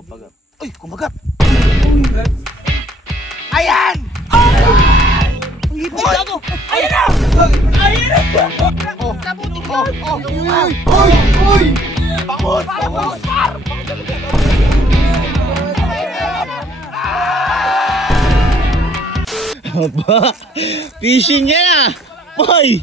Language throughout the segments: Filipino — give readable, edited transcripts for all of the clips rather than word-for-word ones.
Oo, pag... Uy, kumagat! Ayan! Hipon ako! Ayan na! Ayan na! Oh, kabuti ko! Uy! Bangus! Bangus! Aba, fishing yan ah! Boy!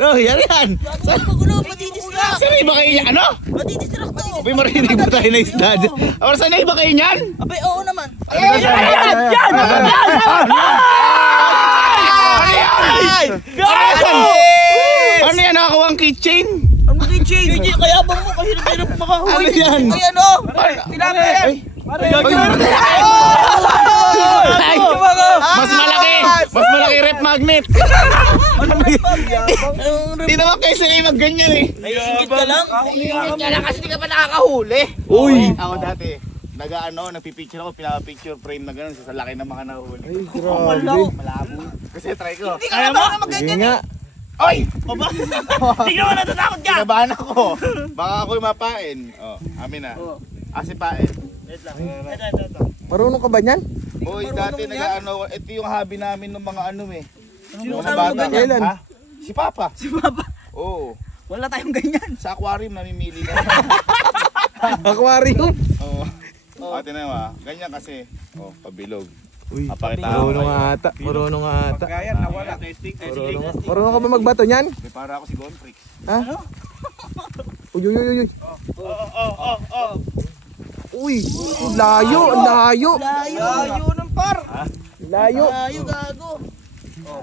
Oh, yan yan! Matidistract! Saan na iba kayo niyan? Ano? Matidistract! Abay, marinig ba tayo na isda dyan? Or saan na iba kayo niyan? Abay, oo naman! Ayan! Ano yan? Nakakuha ang keychain? Ano keychain? Keychain, kaya bang mo kahirap-hirap makahuli? Ano yan? Ayan o! Tilapia yan! Mas malaki! Mas malaki rep magnet! Hindi naman kayo sanay mag-ganyan eh. Naiingit ka lang? Naiingit ka lang kasi di ka pa nakakahuli. Uy! Ako dati, nagpipicture ako, pinaka-picture frame na gano'n sa laki ng mga nahuhuli. Ay, grabe. Malabo. Kasi try ko. Hindi ka na baka mag-ganyan eh! Oy! Tingnan mo, natatakot ka! Kinabahan ako. Baka ako'y mapain. Oh, amin na. Asipain. Marunong ka ba niyan? Uy, dati nag-ano, ito yung hobby namin ng mga ano eh. Sino Mga kasama mo bata. ganyan? Ha? Si Papa. Si Papa! Oo. Wala tayong ganyan! Sa aquarium namimili ka. Aquarium? Oo. Ate na mo, ganyan kasi. Oh, pabilog. Uy, Papakita ko marunong kayo. ata. Marunong ata. Pagkayan, nawala. Marunong ka ba magbato niyan? May para ako si Gonfrix. Ha? Uy, uy, uy, uy. Uy, layo, layo. Layo ng par! Layo. Layo, gago! Oh,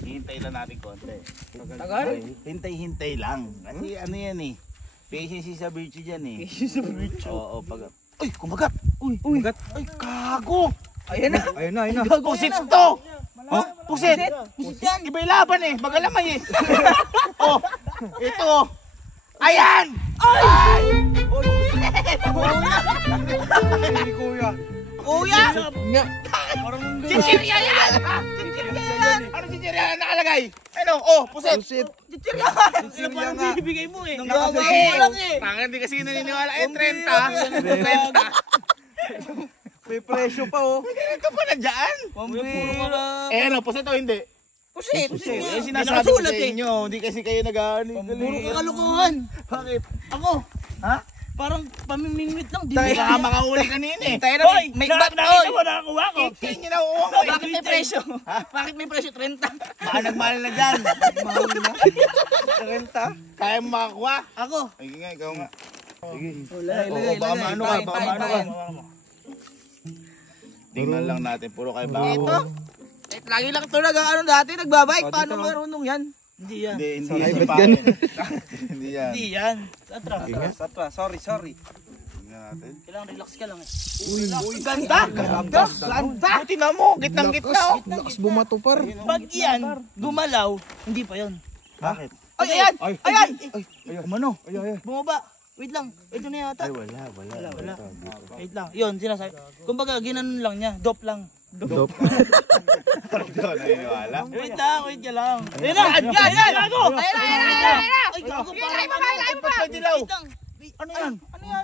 hintay lang natin konti. Tagal? Hintay lang. Kasi ano yan eh. Patience is a virtue dyan eh. Patience is a virtue. Oo, pag... Uy, kumagat! Uy! Ay, kago! Ayan na! Ayun na, ayun na. Pusit to! Oh, pusit! Pusit yan! Iba yung laban eh, magalamay eh. Oh, ito. Ayan! Ay! Kuya. Kuya! Nga. Chichirya yan! Chichirya yan! Ano chichirya yan nakalagay? Ano? Oh, pusit! Pusit. Chichirya ka! Sino parang bibigay mo eh? Nanggagawa mo lang eh! Tanga, hindi kasi naniniwala. Eh, 30. 30. May presyo pa oh. Ito pa na dyan. Eh, ano? Pusit o hindi? Pusit! Eh, sinasabi ko sa inyo. Hindi kasi kayo nag-ano. Puro kakalukuhan! Bakit? Ako! Ha? Parang pamimingwit lang. Baka makahuli kanina eh. Tayo na may bat na oy! nakakuha ko. King nyo nakuha ko eh. Bakit may presyo? Bakit may presyo? 30? Baka nagmahal na dyan. Mahal na. Renta. Kaya mo makakuha? Ako! Ay, nga, ikaw nga. Ilagay, Baka maano ka, baka maano ka. Tingnan lang natin, puro kayo baka. Ito? Lagi lang ito ano dati, nagbabike. Paano marunong yan? Hindi yan. Hindi yan si Pain. Hindi yan. Hindi yan. Atras. Atras. Sorry. Tingnan natin. Kailangan relax ka lang eh. Uy, ganda! Ganda! Buti na mo, gitnang-gitna oh. Lakas bumato par. Pag yan, gumalaw, hindi pa yun. Bakit? Ay, ayan! Ayan! Kumano? Bumaba. Wait lang. Ito na yata. Ay, wala. Wait lang. Yun, sinasabi. Kumbaga, ginanon lang niya. Dop lang. Dop. Ito, naniniwala. Wait ka lang. Ayun na! Ayan! Gago! Ayun na! Ay, gago. Wait lang. Ano yan?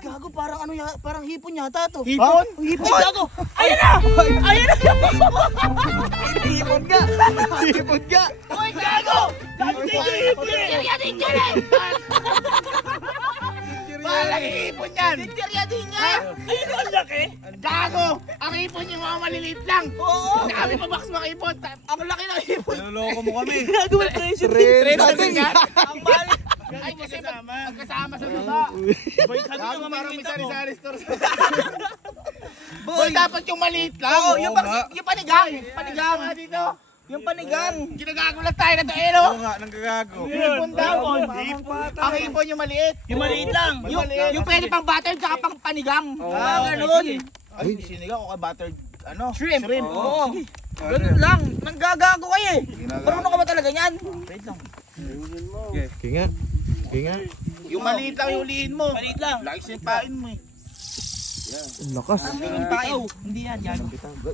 Gago, parang ano yan? Parang hipon yata to. Hipon? Hipon, gago! Ayan na! Ayan na! Hipon ka! Sipod ka. Uy, gago! Gago, hipon eh! Parang hipon yan! Tinderya din yan! Ayun ang laki! Gago! Ang hipon yung mga maliliit lang! Oo! Dami pa box mga hipon! Ang laki ng hipon! Naloloko mo kami. Gago, may presyo din! Trenta din yan! Ang balik! Ay, kasi magkasama sa baba! Gago, parang may sari-sari store sa Boy, dapat yung maliit lang! Oo, yung panigang! Panigang nga dito! Yung panigang! Ginagago lang tayo na to, eh, no? Oo nga, nanggagago. Hipon daw! Ang hipon yung maliit! Yung maliit lang! Yung pwede pang butter tsaka pang panigang! Ganun! Ay, sinigang o buttered, ano? Shrimp! Oo! Ano Ganun lang! Nanggagago kayo eh! Ginagago. Marunong ka ba talaga yan? Wait lang. Kinga. Kinga. Yung maliit lang yung ulihin mo. Maliit lang. Lagi simpain mo eh. Ang lakas. Yung pain. Hindi yan.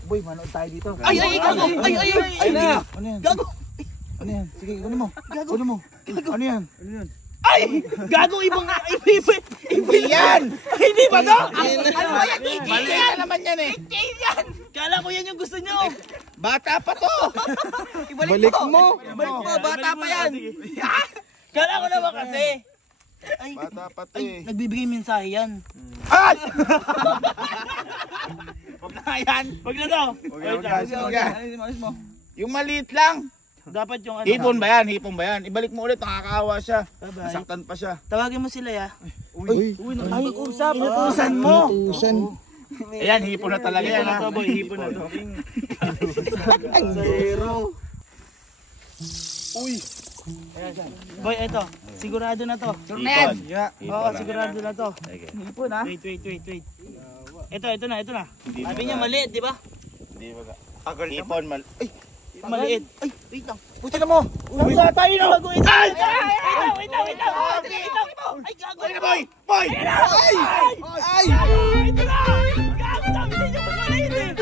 Boy, manood tayo dito. Ay! Gago! Ay! Ay na! Ano yan? Gago! Ano yan? Sige, kunin mo. Kunin mo. Ano yan? Ay! Gago, ibang yan! Hindi ba to? Ano ba yan? Mali na naman yan eh. Yan! Kala ko yan yung gusto nyo. Bata pa to. Balik mo. Balik mo, bata pa yan. Kala ko naman kasi. Ay, Bata pa to ay, eh. nagbibigay mensahe yan. Ay! Wag na yan. Wag na to. Ayos mo. Yung maliit lang. Dapat yung ano. Hipon ba yan? Hipon ba yan? Ibalik mo ulit, nakakaawa siya. Bye-bye. Nasaktan pa siya. Tawagin mo sila ya. Uy. Ay, usap. Inutusan mo. Tusan. Ayan, hipon na talaga yan ha. Boy, hipon na to. Zero. Uy. Boy, eto. Sigurado na to. Sure na yan. Oo, sigurado na to. Hipon ha? Wait. Ito na. Sabi niya maliit, di ba? Hindi ba? Hipon mal. Ay! Maliit. Ay, wait lang. Puti na mo! Wala tayo na. Wait lang. Ay, gago. Ay na boy! Boy! Ay! Ay! Ito na! Gago, sabi sa inyo, mas maliit eh.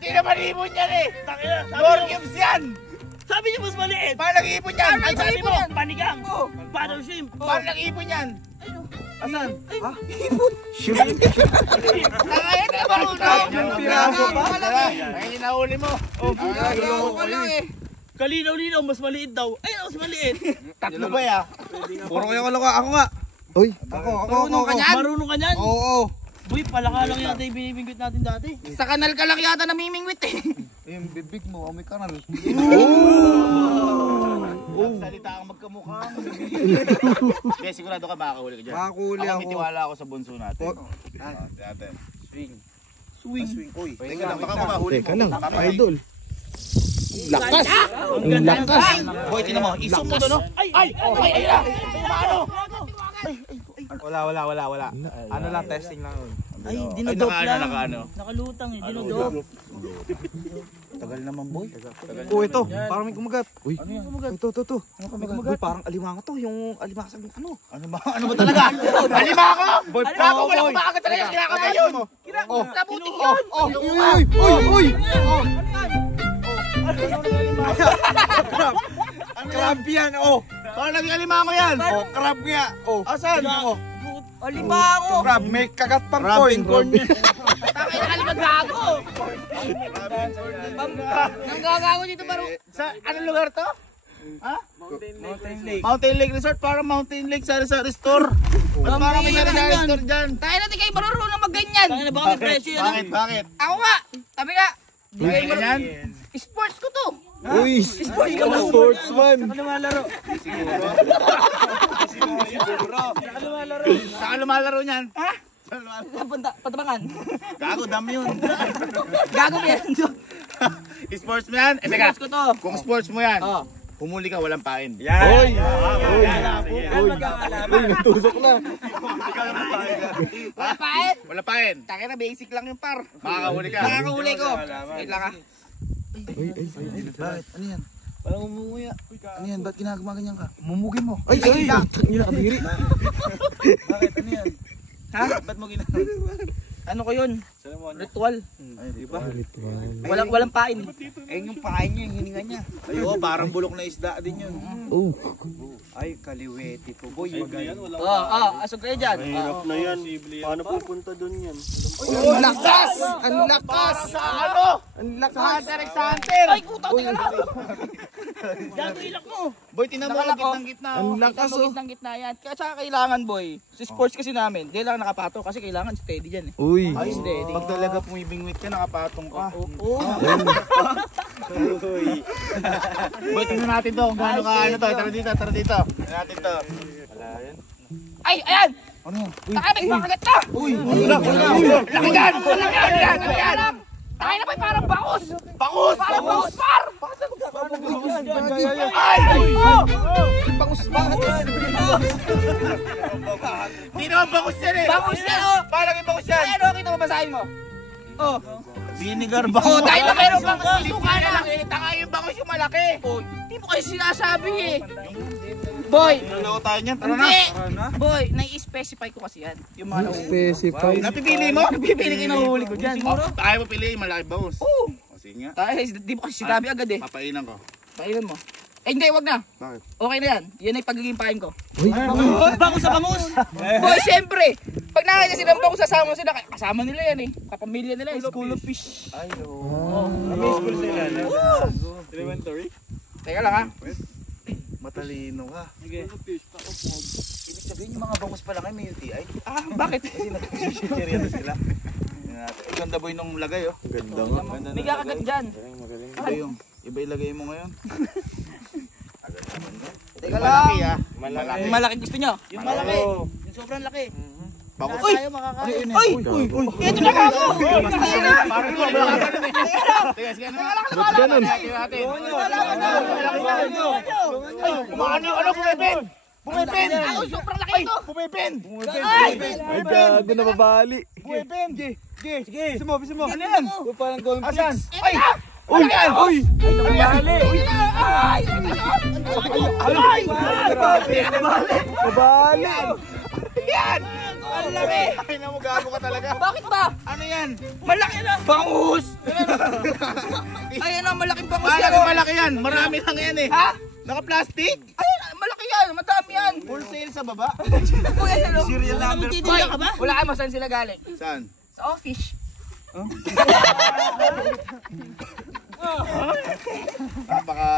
Hindi naman hipon yan eh! Tangina, Lord Gibbs yan! sabi niyo mas maliit. Paano nag-hipon yan? Ay, sabi mo, panigang. Paano shrimp? Paano nag-hipon yan? Asan? Ay, na ba? Piraso pa? Ay, nahuli mo. Kalinaw-linaw, mas maliit daw. Ay, mas maliit. Tatlo ba ya? Puro kayo kaloka. Ako nga. Uy. Ako. Marunong ka niyan? Oo. Boy, palaka lang yata yung binibingwit natin dati. Sa kanal ka lang yata namimingwit eh. Yung bibig mo, may kanal. Salita kang magkamukha. Kaya sigurado ka makakahuli ka dyan. Makakahuli Ako ako. may tiwala ako sa bunso natin. Swing. Uy. Teka lang, baka makahuli mo. Teka lang, Mamaya. idol. Lakas. Ang lakas. Boy, tinan mo. Isum mo to, no? Ay! Paano? Wala. Ano lang, testing lang. Ay, dinodop lang. Nakaano. Nakalutang eh, dinodop. Tagal naman, boy. Oh, ito. Parang may kumagat. Uy. Ito. May kumagat. Parang alimango to. Yung alimango sa ano. Ano ba talaga? Halima ako! Halima ako! Wala ko makagat talaga. Kinakamay yun! Nabuting yun! Uy. Crab yan, oh. Paano naging halima ko yan? Oh, crab nga. Oh. Asan? Oh. Alimango! Crab, may kagat pang coin. Takay na kalimagago! Nanggagago dito baro. Sa anong lugar to? Ha? Mountain Lake Resort. Parang Mountain Lake sa Resort. Ba't parang may sari-sari store dyan? Tayo natin kayo marunong mag-ganyan. Tayo na baka may presyo yan. Bakit? Ako nga! Sabi nga! Bakit ganyan? Sports ko to! Uy. Sportsman. Saan lumalaro niyan? Ha? Patabangan. Gago, dami yun. Gago yan. Sportsman? Eh, teka. Sports ko to. Kung sports mo yan, humuli ka, walang pain. Uy. Natusok na. Wala pa eh. Wala pain. Taka na basic lang yung par. Makakahuli ka. Nakakahuli ko. Wait lang ah. Bakit? Ano yan? Walang umuya. Ano yan? Ba't ginagawa ka? Mumugin mo. Ay. Tangina kadiri. Bakit? Ano yan? Ha? Ba't mo ginagawa? Ano ko yun? Ritual. Ay, di ba? Walang pain. Eh, yung pain niya, yung hininga niya. Ay, oo, parang bulok na isda din yun. Oh. Ay, kaliwete to, boy. Asog kayo dyan. Hirap na yan. Paano pupunta doon yan? Ang lakas. Ang lakas. Sa ano? Ang Sa lakas. Hunter x Hunter. Ay, puta, tingnan na. Gago ilak mo. Boy, tinan mo ang gitnang-gitna. Ang lakas oh. Gitna yan. Kaya tsaka kailangan boy. Sa sports kasi namin, di lang nakapato kasi kailangan steady dyan eh. Uy. Ay, steady. Pag talaga pumibingwit ka, nakapatong ka. Oo. Boy, tingnan natin to kung gaano ka ano to. Tara dito. Tingnan natin to. Ay, ayan! Ano yan? Taka, may pakagat na! Uy! Laki yan! Laki yan! Taka na ba parang baos! Bakus! Parang baos par! Ay! Bangus bangus. Hindi naman bakus yan eh! Baos na oh! Paano yung bakus yan? Ano, kita mo basahin mo? Oh. Vinegar bakus! Oh, dahil na meron bang Suka na lang eh! Tanga yung bakus yung malaki! Oh, hindi mo kayo sinasabi eh. Boy! Naloko tayo niyan, tara na! Hindi! Boy, nai-specify ko kasi yan. Yung mga nahuli. Specify. Napipili mo? Napipili kayo nahuli ko dyan. Oh, tayo mo pili, malaki bakus. Oo. O sige nga, Tayo, di mo kasi sinabi agad eh. papainan ko. Pailan mo. Eh hindi, wag na. Bakit? Okay na yan. Yan ay pagiging pain ko. Bangus sa bangus. Boy, syempre. Pag nakakita silang bangus, sasama sila. Kasama nila yan eh. Kapamilya nila. School of fish. Ay, oo. May school sila. Elementary. Teka lang ha. Matalino ka. Sige. Ibig sabihin yung mga bangus pa lang ay may UTI. Ah, bakit? Kasi nag-share na sila. Eh, ganda boy nung lagay oh. Ganda nga. May kakagat dyan. Iba yung, iba ilagay mo ngayon. Teka lang. Malaki. Yung malaki gusto nyo? Yung malaki. Yung sobrang laki. Bangus. Uy! Tayo makakain. Uy! Ito na ka ako! Parang ko wala ka nun eh. Sige, Ba't ganun? Kumano yung ano, pumipin! Pumipin! Ay, sobrang laki ito! Pumipin! Ay! Ay, gago na babali. Pumipin! Sige, sumo. Ano yan? Parang golden Asan? Ito Ay! na! Uy! Uy! Ay! Ay! Babali! Yan! Ang laki! Ay na mo, gago ka talaga. Bakit ba? Ano yan? Malaki na! Bangus! Ayan na, malaking bangus yan! Malaki malaki yan. Marami lang yan eh. Ha? Naka-plastic? Ayan, malaki yan! Madami yan! Full sale sa baba. Kuya, ano? Serial number Boy, wala ka mo saan sila galing? Saan? Sa office. Baka,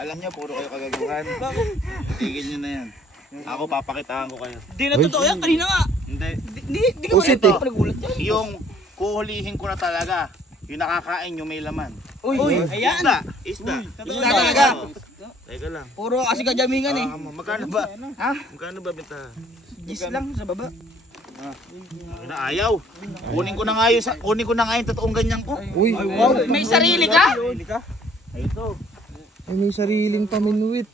alam niyo, puro kayo kagaguhan. Tigil niyo na yan. Ako papakitaan ko kayo. Di na totoo yan. Kanina nga. Hindi. Di ka Pusit, ba nagulat yan? Yung kuhulihin ko na talaga. Yung nakakain nyo may laman. Uy! Ayan. Isda. Isda talaga. Teka lang. Puro kasi kajamingan eh. Magkano ba? Ha? Magkano ba bintahan? Gis lang sa baba. Ayaw. Kunin ko na nga yung totoong ganyan ko. Uy! May sarili ka? Ay, may sariling paminuit.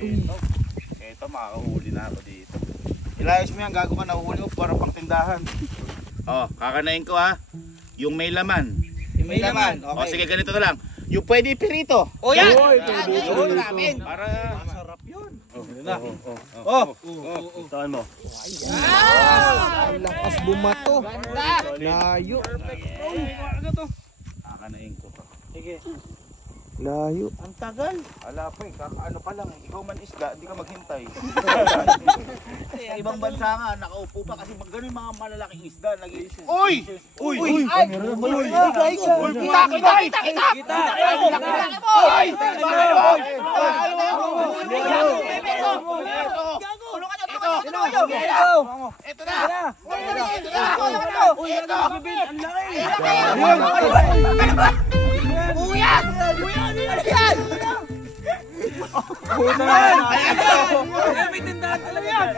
Eto, makakahuli na ako dito. Ilayas mo yan, gago ka nahuhuli mo para pang tindahan. Oh, kakanain ko ha. Yung may laman. May laman. O sige, ganito na lang. Yung pwede pirito. O yan! Uy, Namin. Para Taan mo. ang lakas bumato. Ganda! Layo. kakanain ko. Layo. Ang tagal. Ala pa eh, kakaano pa lang. Ikaw man isda, di ka maghintay. Sa ibang bansa nga, nakaupo pa kasi ganun yung mga malalaking isda. Uy! Uy! Ay! Kita! Oy! Ito na. Kuya! Ano yan? May tindahan talaga yan.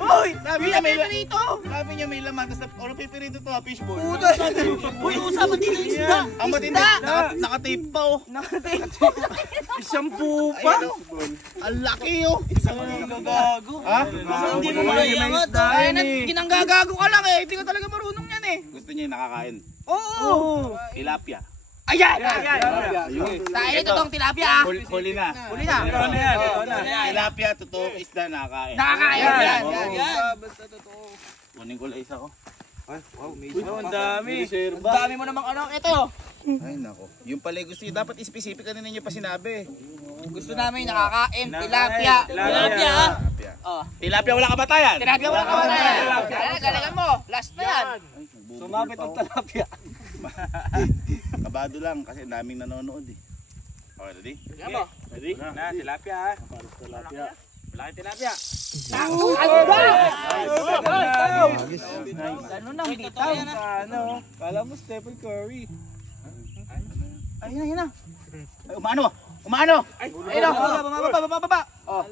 Uy! Sabi niya may laman. Tapos ano pipirito to ha? Fishball. Uy, usapan din yung isda. Ang matindi. Nakatape pa oh. Isang pupa. Ang laki oh. Isang gagago. Ha? Hindi mo maiangat. Ay, kinanggagago ka lang eh. Hindi ka talaga marunong yan eh. Gusto niya yung nakakain. Oo! Tilapia. Ayan! Ayun. Tayo ito tong tilapia ah. Huli na. Huli na. Tilapia, totoo isda nakakain. Nakakain. Yan. Kunin ko lang isa ko. Ang dami. Ang dami mo namang ano. Ito. Ay nako. Yung pala gusto niyo, dapat specific ka ninyo pa sinabi. Gusto namin nakakain. Tilapia. Tilapia ah. Tilapia. Oh. Tilapia wala kabatayan. Tilapia wala ka wala yan. Galingan mo. Last na yan. Sumabit ang tilapia. Kabado lang kasi daming nanonood eh. Okay, ready? Galingan mo. Ready? Na, tilapia ha. Tilapia. Malaki tilapia. Ano nang bitaw? Ano? Kala mo Stephen Curry. Ayun na. Ay, umano! Umano! Ayun na. Baba. Oh.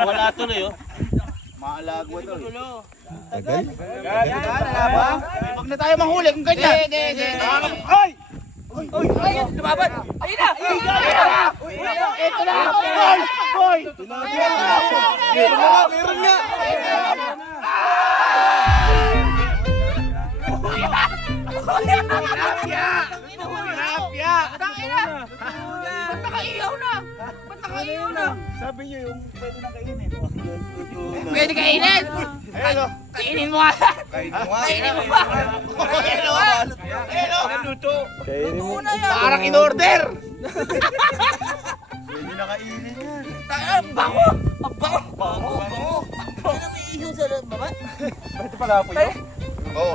Wala tuloy oh. Maalagwa to eh. Tagal. Huwag na tayo manghuli kung ganyan. Hindi. Ay! Ayun, lumabas. Ayun na. Ito na! Hoy! Hoy! Meron nga. Tilapia! Tilapia! Ba't nakaiyaw na? Ba't nakaiyaw na? Sabi niyo yung pwede na kainin. Pwede kainin. Hello. Kainin mo nga. Kainin mo nga. Kainin mo ba? Hello. Hello. Luto. Kainin mo. Muna yan. Parang in-order. Hindi nakainin yan. Ang bango. Ang bango. Ano may ihaw sa baba? Ito pala po yun. Oh.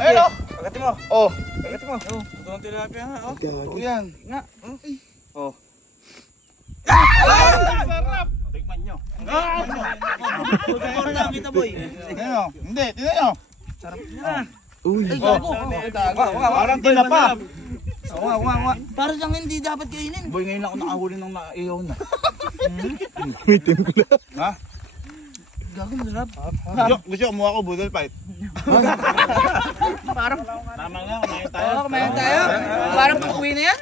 Hello. Pagkati mo. Oh. Pagkati mo. Ito ang tilapia nga. Oh. Gago. Yan. Oh. Sarap. Tikman nyo. Pagkakorda kita boy. Tingnan nyo. Hindi, tingnan nyo. Uy. Ay gago. Parang tinapa. Para siyang hindi dapat kainin. Boy, ngayon ako nakahuli ng naiyaw na. Mitin ko na. Ha? Gago masarap. Gusto ko kumuha ko budol fight. Parang Tama nga, kumain tayo. kumain tayo. Parang pag-uwi na yan.